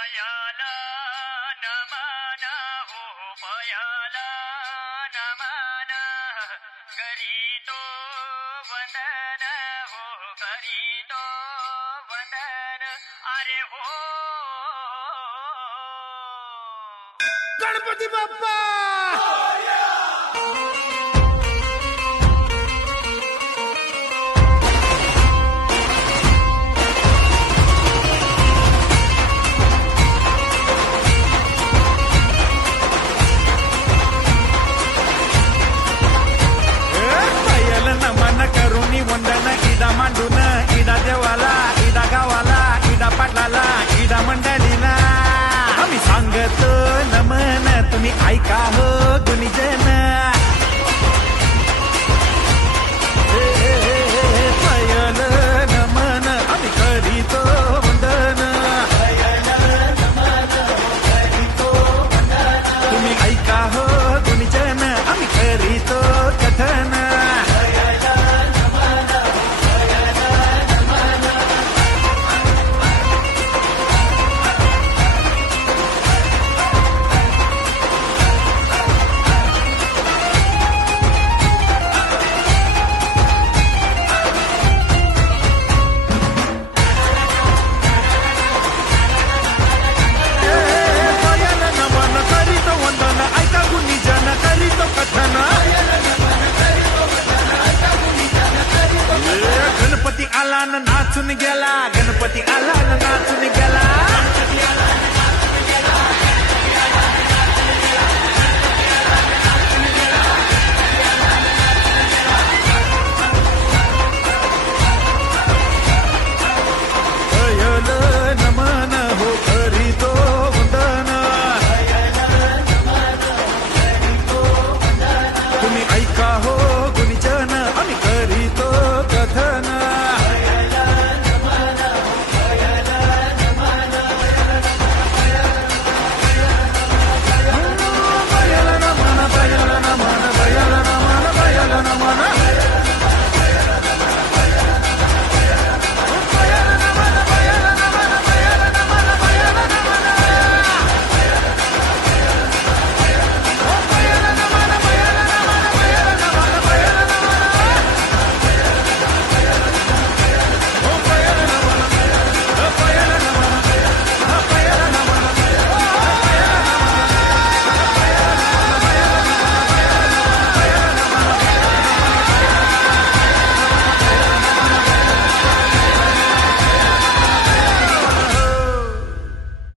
पयाला नमन हो पयाला नमन करीतो वंदन हो करीतो वंदन अरे हो गणपती बाप्पा वंदन इडा मांडून इडा देवाला इडा गावाला इडा पाटलाला इडा मंडळीला आम्ही सांगतो नमन तुम्ही ऐका हो गुणीजन पयल नमन आम्ही करीतो वंदन तुम्ही ऐका हो गुणीजन आम्ही करीतो कथन गणपती आला नाचून गेला गणपती आला